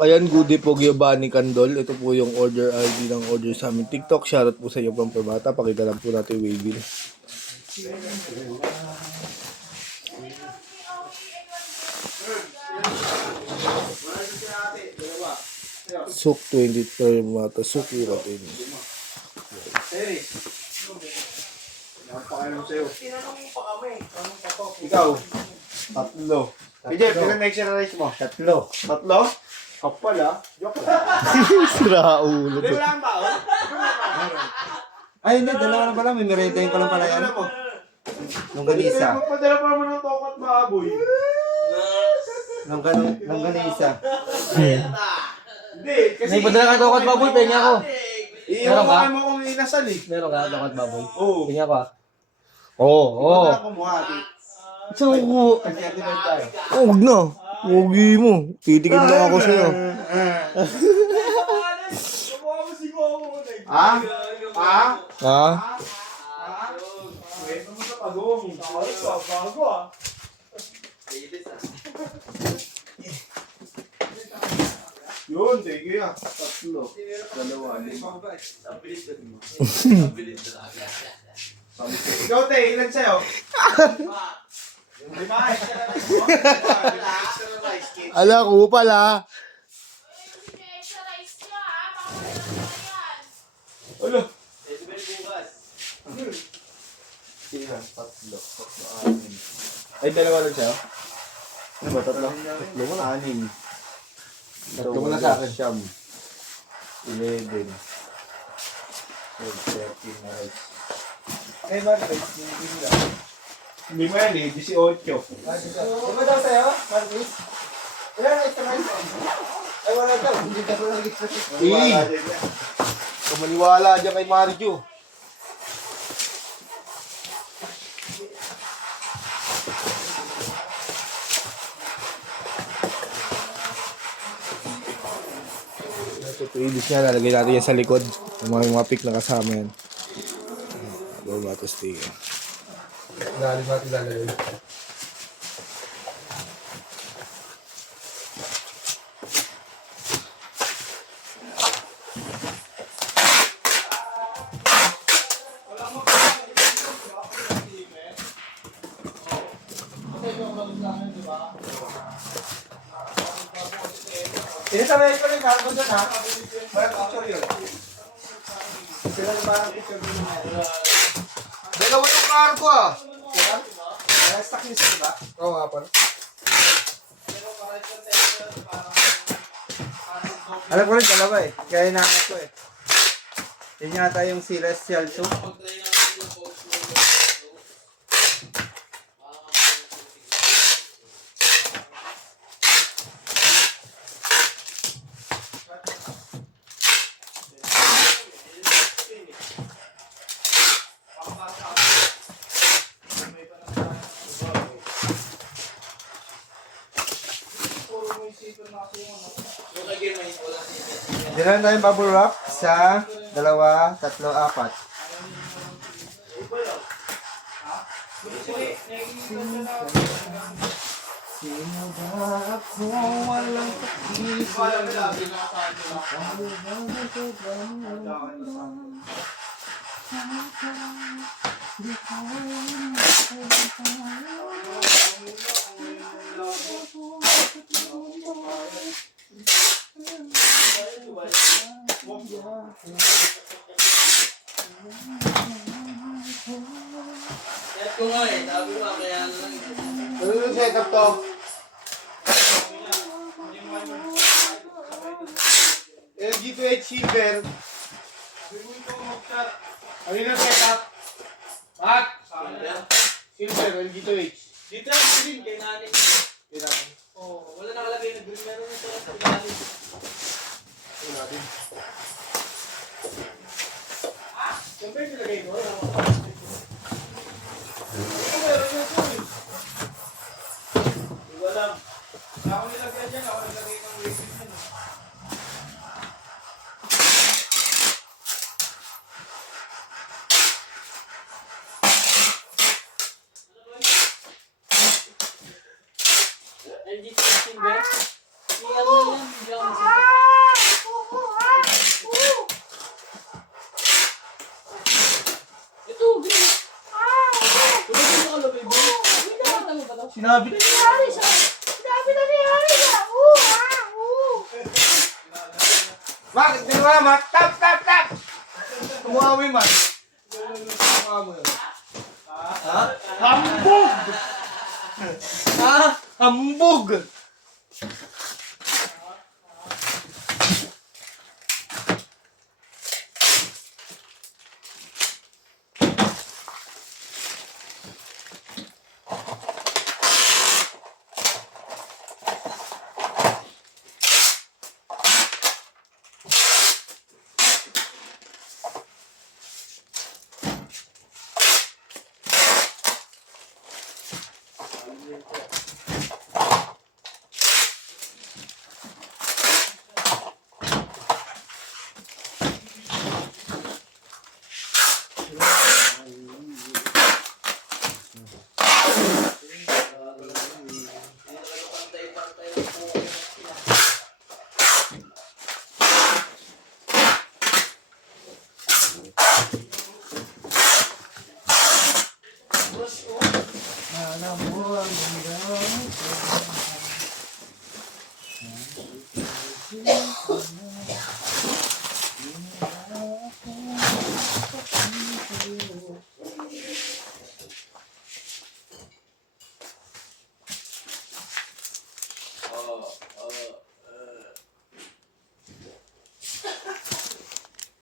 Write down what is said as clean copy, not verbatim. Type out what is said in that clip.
Ayan, Goody po Giovanni Candol. Ito po yung order ID ng order sa aming TikTok. Shoutout po sa iyo, Pampamata. Pakita lang po natin yung waybill. Suk 23 mata. Suk Iratin. Tinanong mo pa kami. Anong patok? Ikaw, tatlo. Hindi, ilan exercise mo? Tatlo. Tatlo? Kapal ah. Joke lang. Sira ulo. Hindi, wala kang tao? Ay, hindi. Dalawa na pala. May merienda yung palang pala yan. Alam mo? Longganisa. Magpadala pa naman ng tokot baboy. Longganisa. Hindi, kasi... May padala ka tokot baboy, pengi ako. Iiwan Meron ka? mo kung inasal eh. Meron ka tokot baboy? Oo. Pengi ako ah. Oo. Padala ko mo hati. Saan ko? Kasi activate tayo. Oh, huwag na. Huwagi mo. Titigil lang ako sa'yo. Ha? Ha? Ha? Kwento mo sa pagong. Bago ah. Yun, sige ah. Tatlo. Dalawa. Ikaw, te, ilan sa'yo? Lima. Ala ko pala. Ano? Ilan? Tatlo. Anim. Ay, dalawa lang sa'yo? Ano ba? Tatlo? Tatlo mo na. Anim. Tatlo mo na sa akin. Siyam. 11. 12, 13 na rice. Eh, bakit rice? Hindi lang. Hindi mo yan eh, 18. Ano daw sa'yo, Marquis? Ilan na extra rice? Ay, wala daw. Hindi ka lang extra rice. Wala din yan. Kumaniwala dyan kay Mario. Ito, ilis niya. Lalagay natin yan sa likod. Yung mga pick na kasama yan. Baba, tapos tingin. Galing natin lalagay. Sinasabay ko rin, kakaroon dyan ha? Parang picture yun. Sila na parang picture yun. Dalawa yung cargo ah. Kaya stock list diba? Oo nga pala. Alam ko rin dalawa eh. Kaya hinahanap ko eh. Yun yata yung Celestial 2. Dilan tayong bubble wrap sa 2, 3, 4. Sino ba ako walang Kaya ko nga eh, sabi mo kaya na lang. Ano yung setup to? LG2H silver. Ano yung setup? Pat! Silver, LG2H. Dito ang green, kay nanin. Oo, wala nakalagay na green. Meron na ito sa ilalim. Siyempre nilagay mo. Wala. Ako nilagay dyan, ako nilagay ng waiting dyan. LG 16 ba? Iyan na yan, hindi ako Sinabi na ni Aris ah. Sinabi na ni Aris ah. Mak, di ba mak? Tap, tap, tap! Kumuha mo yung mak. Kumuha mo yun. Ha? Hambog! Ha? Hambog! Alam mo ang ganda.